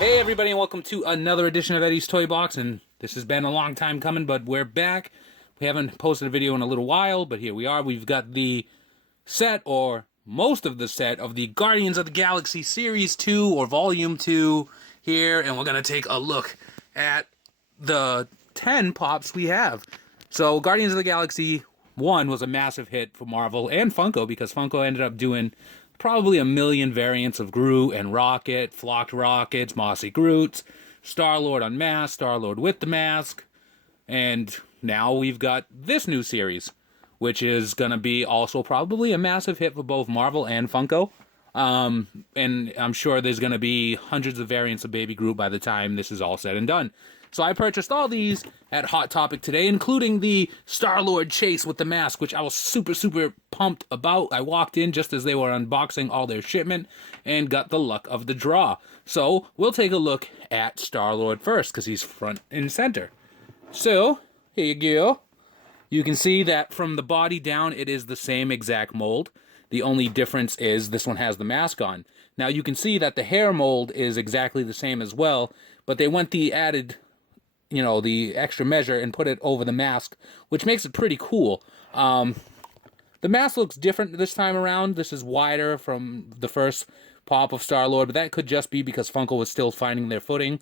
Hey everybody, and welcome to another edition of Eddie's Toy Box. And this has been a long time coming, but we're back. We haven't posted a video in a little while, but here we are. We've got the set, or most of the set, of the Guardians of the Galaxy Series 2, or Volume 2, here. And we're going to take a look at the 10 pops we have. So, Guardians of the Galaxy 1 was a massive hit for Marvel and Funko, because Funko ended up doing probably a million variants of Groot and Rocket, flocked Rockets, Mossy Groots, Starlord unmasked, Starlord with the mask, and now we've got this new series, which is going to be also probably a massive hit for both Marvel and Funko. And I'm sure there's going to be hundreds of variants of Baby Groot by the time this is all said and done. So I purchased all these at Hot Topic today, including the Starlord Chase with the mask, which I was super pumped about. I walked in just as they were unboxing all their shipment and got the luck of the draw. So we'll take a look at Starlord first, because he's front and center. So, here you go. You can see that from the body down, it is the same exact mold. The only difference is this one has the mask on. Now you can see that the hair mold is exactly the same as well, but they went the added, the extra measure and put it over the mask, which makes it pretty cool. The mask looks different this time around. This is wider from the first pop of Starlord, but that could just be because Funko was still finding their footing.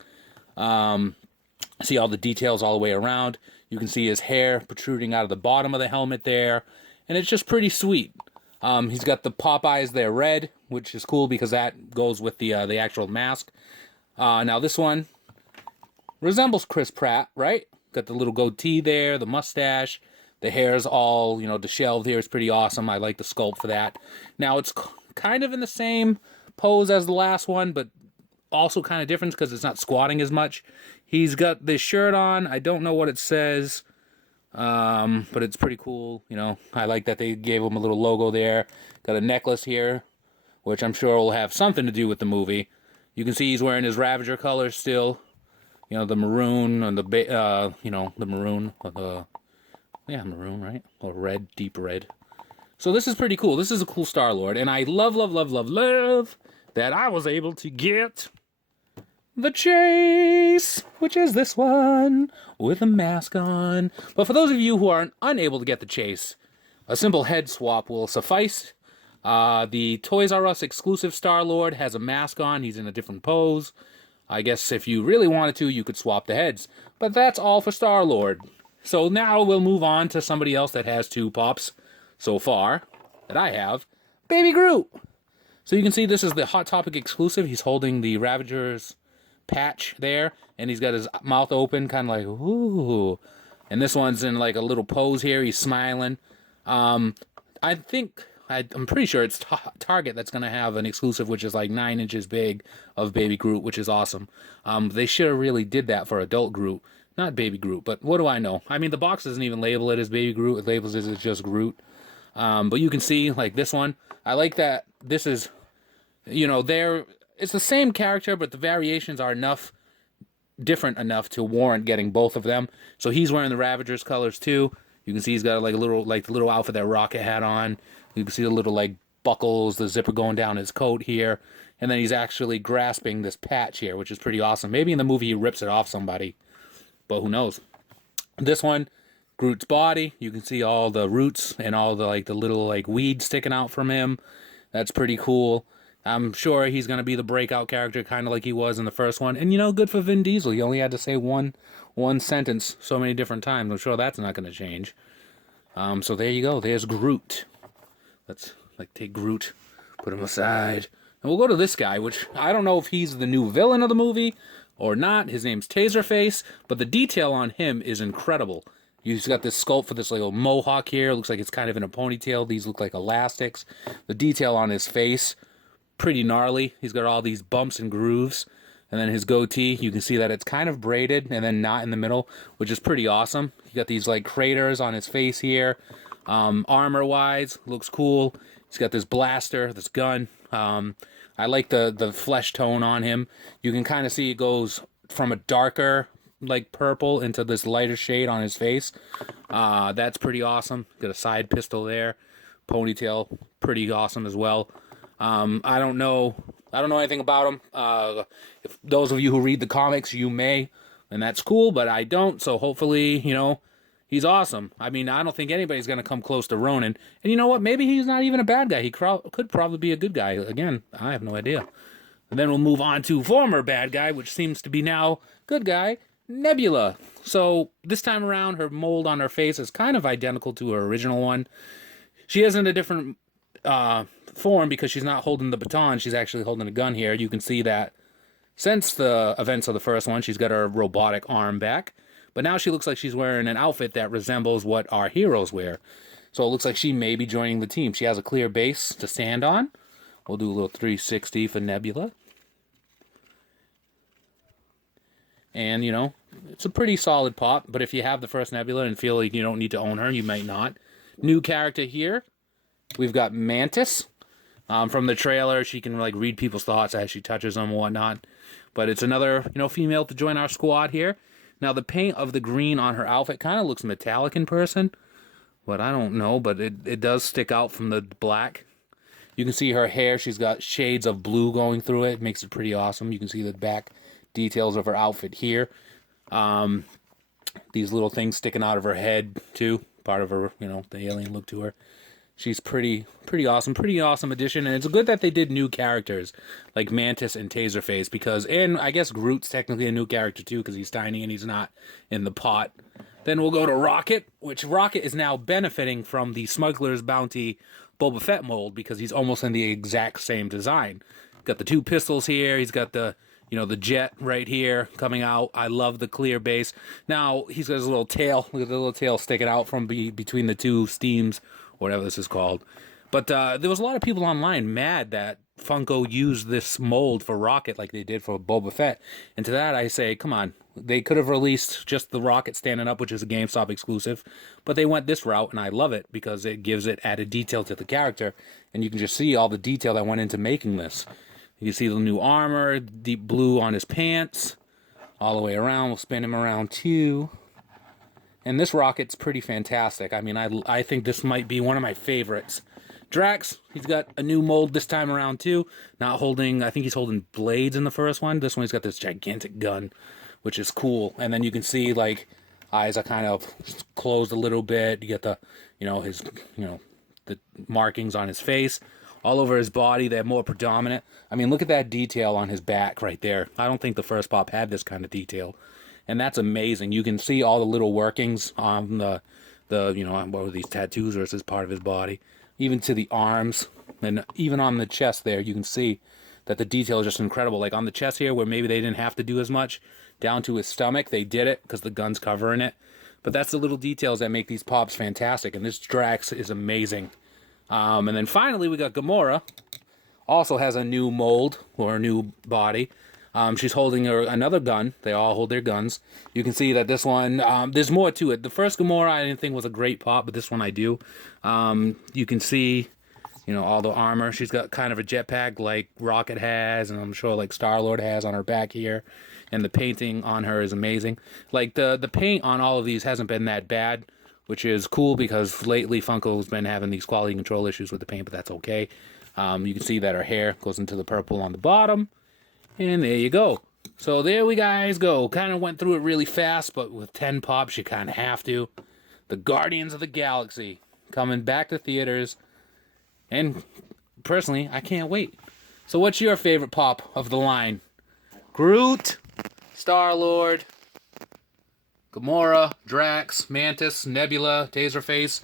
See all the details all the way around. You can see his hair protruding out of the bottom of the helmet there, and it's just pretty sweet. He's got the pop eyes there red, which is cool because that goes with the actual mask. Now this one resembles Chris Pratt, right? Got the little goatee there, the mustache, the hair's all, disheveled here. It's pretty awesome. I like the sculpt for that. Now it's kind of in the same pose as the last one, but also kind of different because it's not squatting as much. He's got this shirt on. I don't know what it says. But it's pretty cool, I like that they gave him a little logo there. Got a necklace here, which I'm sure will have something to do with the movie. You can see he's wearing his Ravager colors still. The maroon and the the maroon, maroon, right? Or red, deep red. So this is pretty cool. This is a cool Starlord, and I love that I was able to get the Chase, which is this one, with a mask on. But for those of you who are unable to get the Chase, a simple head swap will suffice. The Toys R Us exclusive Starlord has a mask on. He's in a different pose. I guess if you really wanted to, you could swap the heads. But that's all for Starlord. So now we'll move on to somebody else that has two pops so far, that I have. Baby Groot! So you can see this is the Hot Topic exclusive. He's holding the Ravager's patch there, and he's got his mouth open, kind of like, ooh. And this one's in like a little pose here. He's smiling. I'm pretty sure it's Target that's going to have an exclusive, which is like 9 inches big of Baby Groot, which is awesome. They should have really did that for adult Groot, not Baby Groot, but what do I know? I mean, the box doesn't even label it as Baby Groot. It labels it as just Groot. But you can see, like this one, I like that this is, it's the same character, but the variations are different enough to warrant getting both of them. So he's wearing the Ravager's colors too. You can see he's got like the little outfit that Rocket had on. You can see the little buckles, the zipper going down his coat here, and then he's actually grasping this patch here, which is pretty awesome. Maybe in the movie he rips it off somebody, but who knows? This one, Groot's body. You can see all the roots and all the the little weeds sticking out from him. That's pretty cool. I'm sure he's going to be the breakout character, kind of like he was in the first one. And, good for Vin Diesel. He only had to say one sentence so many different times. I'm sure that's not going to change. So there you go. There's Groot. Let's, take Groot, put him aside. And we'll go to this guy, which I don't know if he's the new villain of the movie or not. His name's Taserface, but the detail on him is incredible. He's got this sculpt for this little mohawk here. It looks like it's kind of in a ponytail. These look like elastics. The detail on his face, pretty gnarly. He's got all these bumps and grooves. And then his goatee, you can see that it's kind of braided and then not in the middle, which is pretty awesome. You got these craters on his face here. Armor-wise, looks cool. He's got this blaster, this gun. I like the flesh tone on him. You can kind of see it goes from a darker purple into this lighter shade on his face. That's pretty awesome. Got a side pistol there. Ponytail, pretty awesome as well. I don't know I don't know anything about him. If those of you who read the comics, you may, and that's cool, but I don't, so hopefully, you know, he's awesome. I mean, I don't think anybody's going to come close to Ronan. And you know what? Maybe he's not even a bad guy. He could probably be a good guy. Again, I have no idea. And then we'll move on to former bad guy, which seems to be now good guy, Nebula. So this time around, her mold on her face is kind of identical to her original one. She is in a different form because she's not holding the baton. She's actually holding a gun here. You can see that since the events of the first one, she's got her robotic arm back. But now she looks like she's wearing an outfit that resembles what our heroes wear. So it looks like she may be joining the team. She has a clear base to stand on. We'll do a little 360 for Nebula. And, you know, it's a pretty solid pop. But if you have the first Nebula and feel like you don't need to own her, you might not. New character here. We've got Mantis. From the trailer, she can, like, read people's thoughts as she touches them and whatnot. But it's another, you know, female to join our squad here. Now, the paint of the green on her outfit kind of looks metallic in person. But I don't know, but it does stick out from the black. You can see her hair. She's got shades of blue going through it. It makes it pretty awesome. You can see the back details of her outfit here. These little things sticking out of her head, too. Part of her, you know, the alien look to her. She's pretty awesome addition, and it's good that they did new characters like Mantis and Taserface because, and I guess Groot's technically a new character too because he's tiny and he's not in the pot. Then we'll go to Rocket, which Rocket is now benefiting from the Smuggler's Bounty Boba Fett mold because he's almost in the exact same design. Got the two pistols here. He's got the, you know, the jet right here coming out. I love the clear base. Now he's got his little tail. Look at the little tail sticking out from between the two steams. Whatever this is called. But there was a lot of people online mad that Funko used this mold for Rocket like they did for Boba Fett. And to that I say, come on. They could have released just the Rocket standing up, which is a GameStop exclusive. But they went this route, and I love it because it gives it added detail to the character. And you can just see all the detail that went into making this. You can see the new armor, deep blue on his pants, all the way around. We'll spin him around too. And this Rocket's pretty fantastic. I mean, I think this might be one of my favorites. Drax, he's got a new mold this time around too. Not holding, I think he's holding blades in the first one. This one he's got this gigantic gun, which is cool. And then you can see, like, eyes are kind of closed a little bit. You get the, you know, his, you know, the markings on his face. All over his body, they're more predominant. I mean, look at that detail on his back right there. I don't think the first pop had this kind of detail. And that's amazing. You can see all the little workings on the you know, what were these tattoos or is this part of his body? Even to the arms and even on the chest there, you can see that the detail is just incredible. Like on the chest here where maybe they didn't have to do as much, down to his stomach, they did it because the gun's covering it. But that's the little details that make these pops fantastic. And this Drax is amazing. And then finally we got Gamora. Also has a new mold or a new body. She's holding another gun. They all hold their guns. You can see that this one, there's more to it. The first Gamora I didn't think was a great pop, but this one I do. You can see, you know, all the armor. She's got kind of a jetpack like Rocket has, and I'm sure like Starlord has on her back here. And the painting on her is amazing. Like the paint on all of these hasn't been that bad, which is cool because lately Funko's been having these quality control issues with the paint, but that's okay. You can see that her hair goes into the purple on the bottom. And there you go. So there we guys go. Kind of went through it really fast, but with 10 pops, you kind of have to. The Guardians of the Galaxy coming back to theaters. And personally, I can't wait. So what's your favorite pop of the line? Groot, Starlord, Gamora, Drax, Mantis, Nebula, Taserface.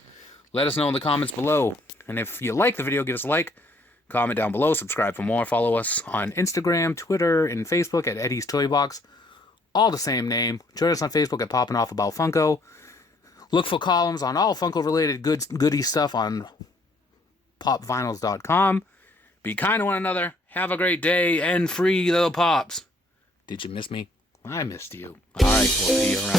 Let us know in the comments below. And if you like the video, give us a like. Comment down below, subscribe for more, follow us on Instagram, Twitter, and Facebook at EddiesToyBox. All the same name. Join us on Facebook at Popping Off About Funko. Look for columns on all Funko-related goodie stuff on popvinyls.com. Be kind to one another. Have a great day, and free little pops. Did you miss me? I missed you. Alright, we'll see you around.